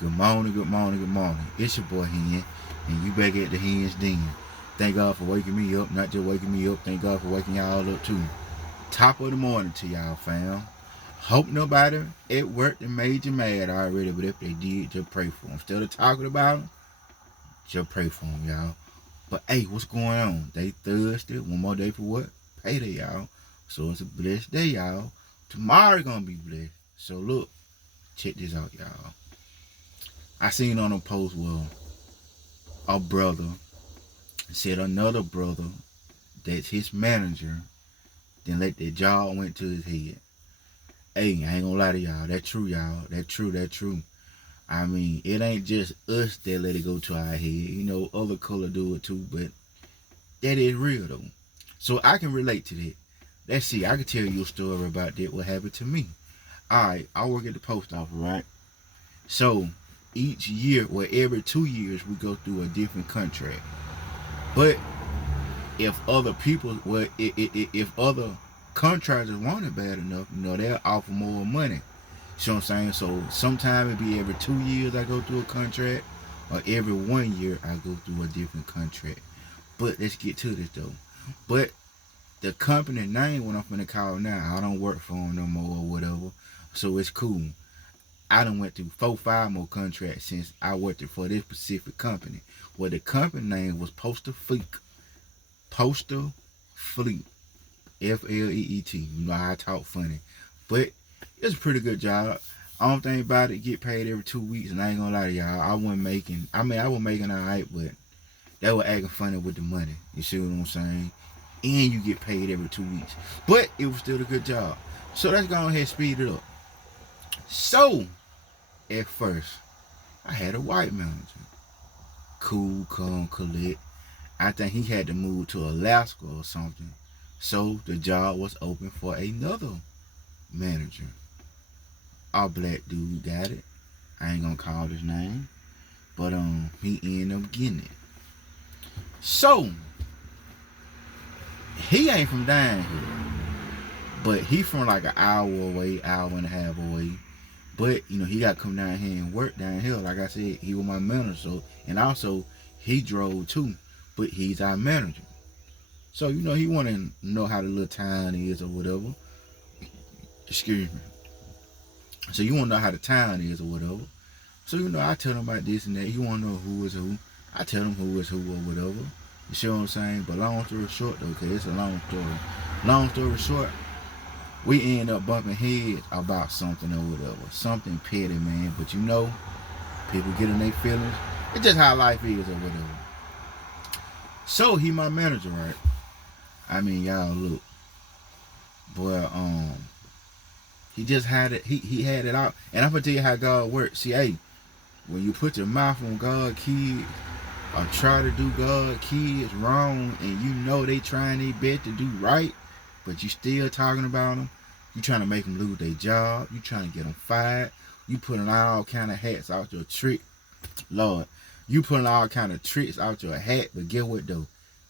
Good morning, good morning, good morning. It's your boy Hen, and you back at the Hen's Den. Thank God for waking me up, not just waking me up, thank God for waking y'all up too. Top of the morning to y'all, fam. Hope nobody at work that made you mad already, but if they did, just pray for them. Instead of talking about them, just pray for them, y'all. But hey, what's going on? They Thursday, one more day for what? Payday, y'all. So it's a blessed day, y'all. Tomorrow gonna be blessed. So look, check this out, y'all. I seen on a post where a brother said another brother that's his manager then let that job went to his head. Hey, I ain't gonna lie to y'all. That true, y'all. That true, that true. I mean, it ain't just us that let it go to our head. You know, other color do it too, but that is real though. So I can relate to that. Let's see, I can tell you a story about that, what happened to me. Alright, I work at the post office, right? So each year, or every 2 years, we go through a different contract. But if other people, well, if other contractors want it bad enough, you know, they'll offer more money. You know what I'm saying? So sometimes it be every 2 years I go through a contract, or every 1 year I go through a different contract. But let's get to this though. But the company name, what I'm finna call now, I don't work for them no more or whatever. So it's cool. I done went through 4, 5 more contracts since I worked for this specific company. Well, the company name was Postal Fleet. Fleet. You know how I talk funny. But it's a pretty good job. Only thing about it, get paid every 2 weeks, and I ain't gonna lie to y'all, I was making alright, but they were acting funny with the money. You see what I'm saying? And you get paid every 2 weeks. But it was still a good job. So let's go ahead and speed it up. So, at first, I had a white manager. Cool, calm, collect. I think he had to move to Alaska or something. So the job was open for another manager. Our black dude got it. I ain't gonna call his name. But he ended up getting it. So he ain't from down here. But he from like an hour away, hour and a half away. But you know, he got to come down here and work down here. Like I said, he was my manager. So, and also he drove too. But he's our manager. So, you know, he want to know how the little town is or whatever. Excuse me. So, you want to know how the town is or whatever. So, you know, I tell him about this and that. He want to know who is who. I tell him who is who or whatever. You see what I'm saying? But long story short, though, because it's a long story. Long story short, we end up bumping heads about something or whatever. Something petty, man. But you know, people get in their feelings. It's just how life is or whatever. So, he my manager, right? I mean, y'all look. Boy, he just had it. He had it out. And I'm gonna tell you how God works. See, hey, when you put your mouth on God kids or try to do God kids wrong, and you know they trying their best to do right, but you still talking about them. You trying to make them lose their job. You trying to get them fired. You putting all kind of hats out your trick. Lord, you putting all kind of tricks out your hat. But get what though?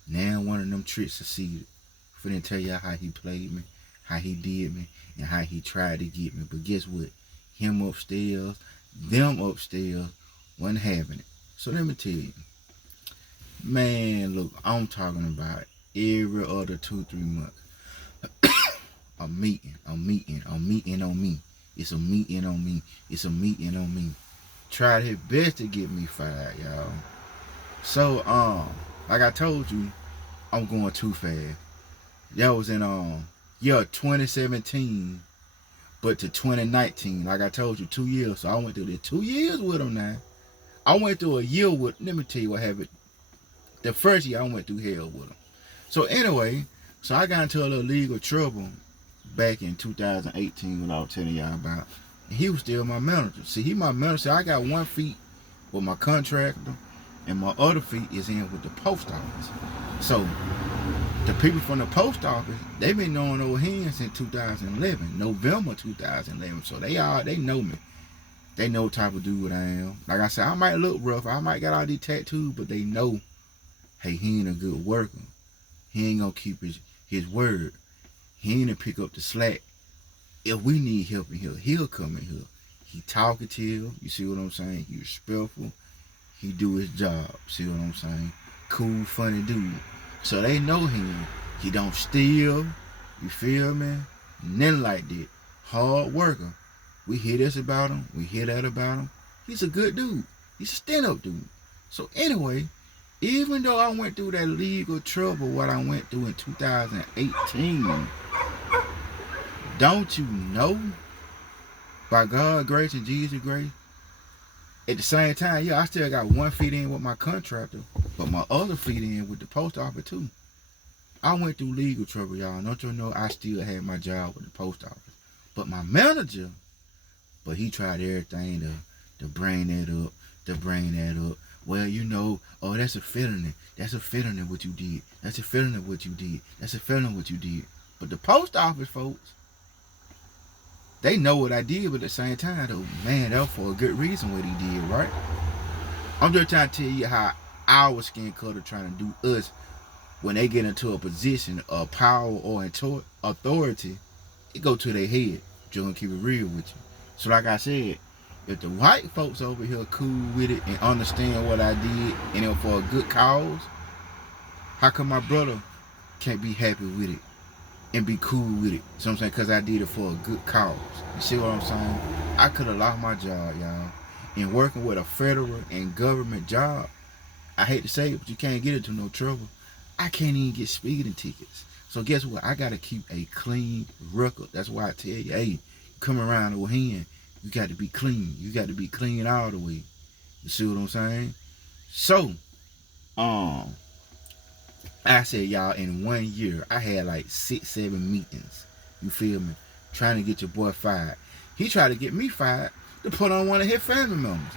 Now one of them tricks succeeded. Finna tell y'all how he played me, how he did me, and how he tried to get me. But guess what? Him upstairs, them upstairs, wasn't having it. So let me tell you, man, look, I'm talking about every other 2, 3 months. A meeting on me. It's a meeting on me. It's a meeting on me. Tried his best to get me fired, y'all. So, like I told you, I'm going too fast. That was in 2017, but to 2019. Like I told you, 2 years. So I went through the 2 years with him now. I went through a year with. Let me tell you what happened. The first year I went through hell with him. So anyway, so I got into a little legal trouble back in 2018, what I was telling y'all about. And he was still my manager. See, he my manager. So I got 1 feet with my contractor, and my other feet is in with the post office. So the people from the post office, they've been knowing old hands since 2011, November 2011. So they know me. They know what type of dude I am. Like I said, I might look rough. I might got all these tattoos, but they know, hey, he ain't a good worker. He ain't gonna keep his word. He ain't gonna pick up the slack. If we need help in here, he'll come in here. He talkative, you see what I'm saying? He respectful. He do his job, see what I'm saying? Cool, funny dude. So they know him. He don't steal, you feel me? Nothing like that. Hard worker. We hear this about him. We hear that about him. He's a good dude. He's a stand-up dude. So anyway, even though I went through that legal trouble, what I went through in 2018, don't you know, by God's grace and Jesus' grace, at the same time, yeah, I still got 1 feet in with my contractor, but my other feet in with the post office too. I went through legal trouble, y'all. Don't you know I still had my job with the post office. But my manager, but he tried everything to bring that up, to bring that up. Well, you know, oh, that's a felony. That's a felony what you did. That's a felony what you did. That's a felony what you did. But the post office folks, they know what I did, but at the same time, though, man, that was for a good reason what he did, right? I'm just trying to tell you how our skin color trying to do us when they get into a position of power or authority, it go to their head. Just gonna keep it real with you. So like I said, if the white folks over here cool with it and understand what I did and it for a good cause, how come my brother can't be happy with it and be cool with it? So I'm saying, because I did it for a good cause. You see what I'm saying? I could have lost my job, y'all. And working with a federal and government job, I hate to say it, but you can't get into no trouble. I can't even get speeding tickets. So guess what? I got to keep a clean record. That's why I tell you, hey, you come around with hand, you got to be clean. You got to be clean all the way. You see what I'm saying? So, I said, y'all, in 1 year, I had like 6, 7 meetings. You feel me? Trying to get your boy fired. He tried to get me fired to put on one of his family members.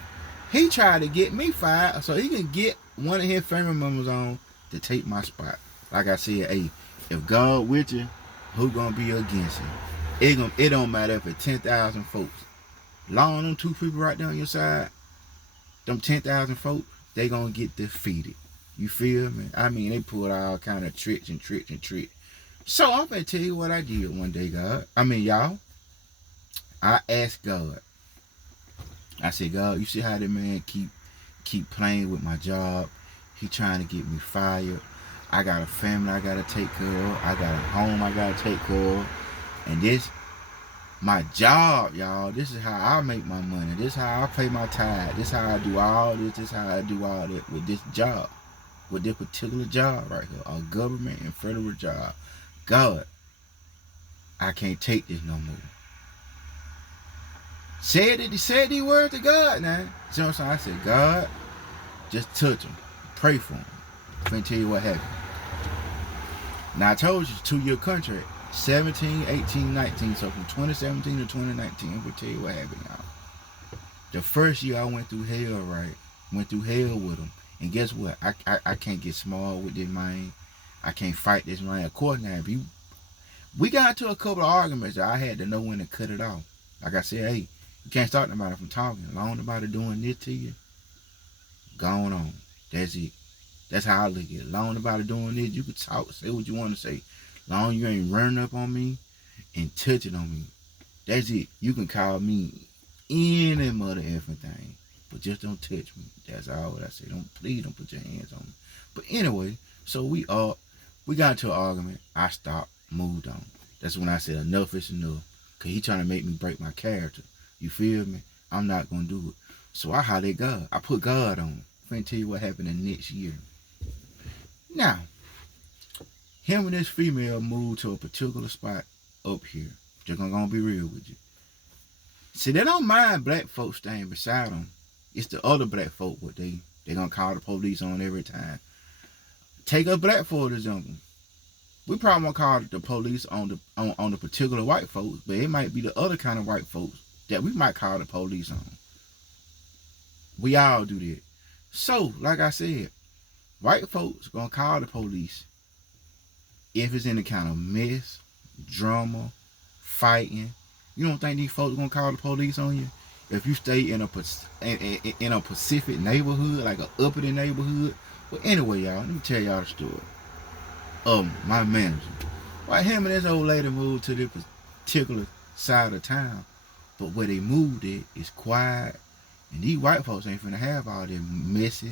He tried to get me fired so he can get one of his family members on to take my spot. Like I said, hey, if God with you, who gonna be against you? It don't matter if it's 10,000 folks. Long them 2 people right there on your side, them 10,000 folks, they gonna get defeated. You feel me? I mean, they pulled all kind of tricks. So I'm gonna tell you what I did one day, y'all. I asked God. I said, God, you see how that man keep playing with my job? He trying to get me fired. I got a family I gotta take care of. I got a home I gotta take care of. And this, my job, y'all, this is how I make my money. This is how I pay my tithe. This is how I do all this. This is how I do all that with this job. With this particular job right here. A government and federal job. God, I can't take this no more. Said these words to God now. So I said, God, just touch him. Pray for him. I'm going to tell you what happened. Now I told you it's a 2-year contract. 17, 18, 19. So from 2017 to 2019, I'm going to tell you what happened, y'all. The first year I went through hell, right? Went through hell with him. And guess what? I can't get small with this man. I can't fight this man. Of course now, we got into a couple of arguments that I had to know when to cut it off. Like I said, hey, you can't start nobody from talking. As long as nobody doing this to you, going on. That's it. That's how I look at it. As long as nobody doing this, you can talk, say what you want to say. As long as you ain't running up on me and touching on me. That's it. You can call me any mother effing thing. But just don't touch me. That's all I say. Please don't put your hands on me. But anyway, so we got into an argument. I stopped, moved on. That's when I said enough is enough. Because he trying to make me break my character. You feel me? I'm not going to do it. So I hollered at God. I put God on. I'm going to tell you what happened the next year. Now, him and this female moved to a particular spot up here. Just going to be real with you. See, they don't mind black folks staying beside them. It's the other black folk what they going to call the police on every time. Take a black for example. We probably won't call the police on the particular white folks, but it might be the other kind of white folks that we might call the police on. We all do that. So, like I said, white folks gonna call the police if it's any kind of mess, drama, fighting. You don't think these folks gonna call the police on you if you stay in a Pacific neighborhood, like a uppity neighborhood? Well, anyway, y'all, let me tell y'all the story. My manager, why him and this old lady moved to this particular side of town, But where they moved it is quiet. And these white folks ain't finna have all that messy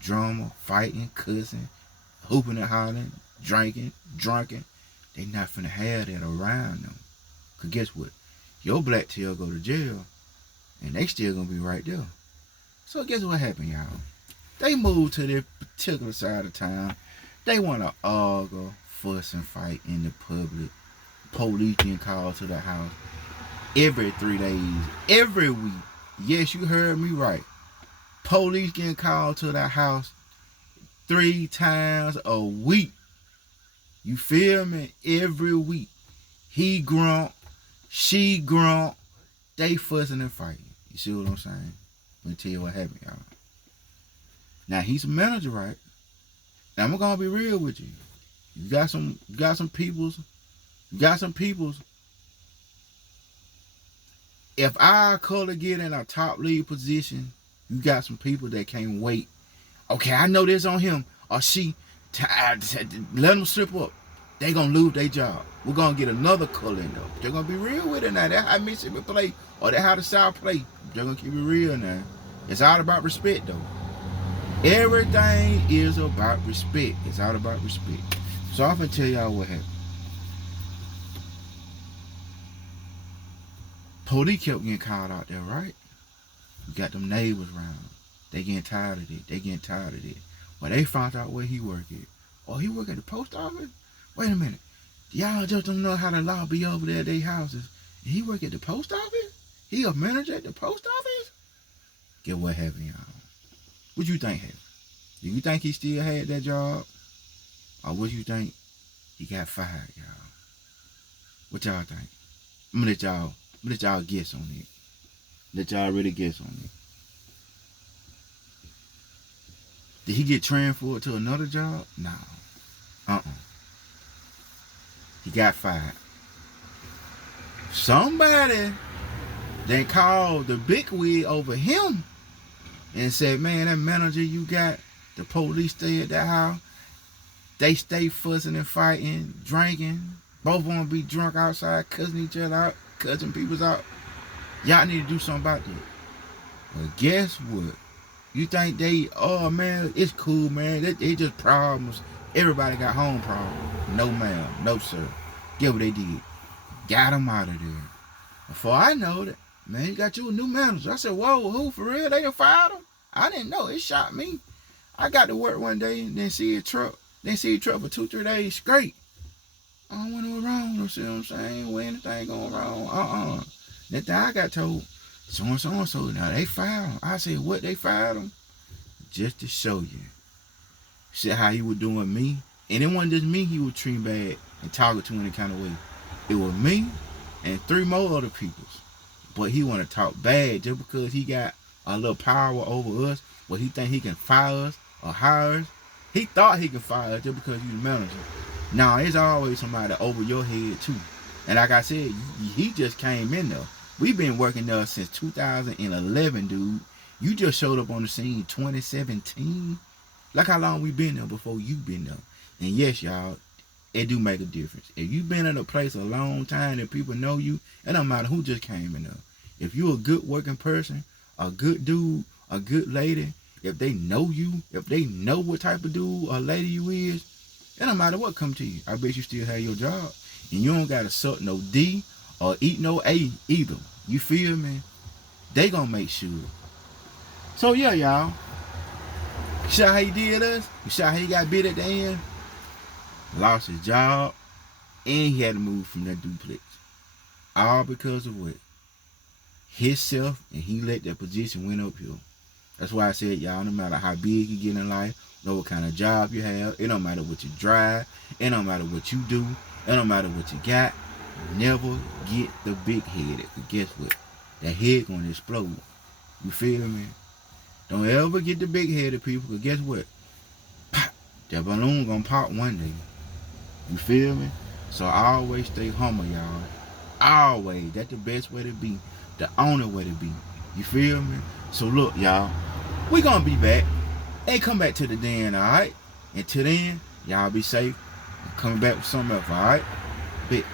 drama, fighting, cussing, hooping and hollering, drinking, drunken. They not finna have that around them. Cause guess what? Your black tail go to jail, and they still gonna be right there. So guess what happened, y'all? They moved to this particular side of town. They wanna argue, fuss, and fight in the public. Police getting called to the house every 3 days, every week. Yes, you heard me right. Police getting called to the house 3 times a week. You feel me? Every week. He grump, she grump, they fussing and fighting. You see what I'm saying? Let me tell you what happened, y'all. Now he's a manager, right? Now I'm gonna be real with you. You got some peoples. If our color get in a top lead position, you got some people that can't wait. Okay, I know this on him or she. Let them slip up. They gonna lose their job. We're gonna get another color in there. They're gonna be real with it now. That's how Mississippi play, or that's how the South play. They're gonna keep it real now. It's all about respect, though. Everything is about respect. It's all about respect. So I'm gonna tell y'all what happened. Police kept getting called out there, right? You got them neighbors around. They getting tired of it. Well, they found out where he worked at. Oh, he work at the post office? Wait a minute. Y'all just don't know how the law be over there at their houses. And he work at the post office? He a manager at the post office? Get what happened, y'all? What you think happened? Do you think he still had that job? Or what you think? He got fired, y'all. What y'all think? I'm gonna let y'all guess on it. Let y'all really guess on it. Did he get transferred to another job? No. He got fired. Somebody then called the big wig over him and said, man, that manager you got, the police stay at that house. They stay fussing and fighting, drinking. Both of them be drunk outside, cussing each other out, cussing people out. Y'all need to do something about that. Well, guess what? You think they, oh man, it's cool, man. They just problems. Everybody got home problems. No ma'am, no sir. Get what they did. Got them out of there. Before I know that, man, you got you a new manager. I said, whoa, who, for real? They done fired him? I didn't know. It shocked me. I got to work one day and then see a truck. Then see a truck for 2-3 days straight. I don't want no wrong. You see what I'm saying? When anything going wrong? That thing I got told, so and so. Now they fired him. I said, what? They fired him? Just to show you. See how he was doing me? And it wasn't just me he was treating bad and talking to in any kind of way. It was me and 3 more other peoples. But he want to talk bad just because he got a little power over us. But he think he can fire us or hire us. He thought he could fire us just because you the manager. Now, it's always somebody over your head too. And like I said, he just came in there. We've been working there since 2011, dude. You just showed up on the scene 2017. Look how long we been there before you been there. And yes, y'all, it do make a difference. If you been in a place a long time and people know you, it don't matter who just came in there. If you a good working person, a good dude, a good lady, if they know you, if they know what type of dude or lady you is, it don't matter what come to you. I bet you still have your job. And you don't got to suck no D or eat no A either. You feel me? They gonna make sure. So yeah, y'all. You saw how he did us? You saw how he got bit at the end? Lost his job. And he had to move from that duplex. All because of what? Himself, and he let that position went uphill. That's why I said, y'all, no matter how big you get in life, know what kind of job you have, it don't matter what you drive, it don't matter what you do, it don't matter what you got, never get the big headed. But guess what? That head gonna explode. You feel me? Don't ever get the big headed people, because guess what? Pop! That balloon gonna pop one day. You feel me? So always stay humble, y'all. Always. That's the best way to be. The only way to be. You feel me? So look, y'all, we gonna be back. Ain't come back to the den, alright? Until then, y'all be safe. I'm coming back with something else, alright? Bet.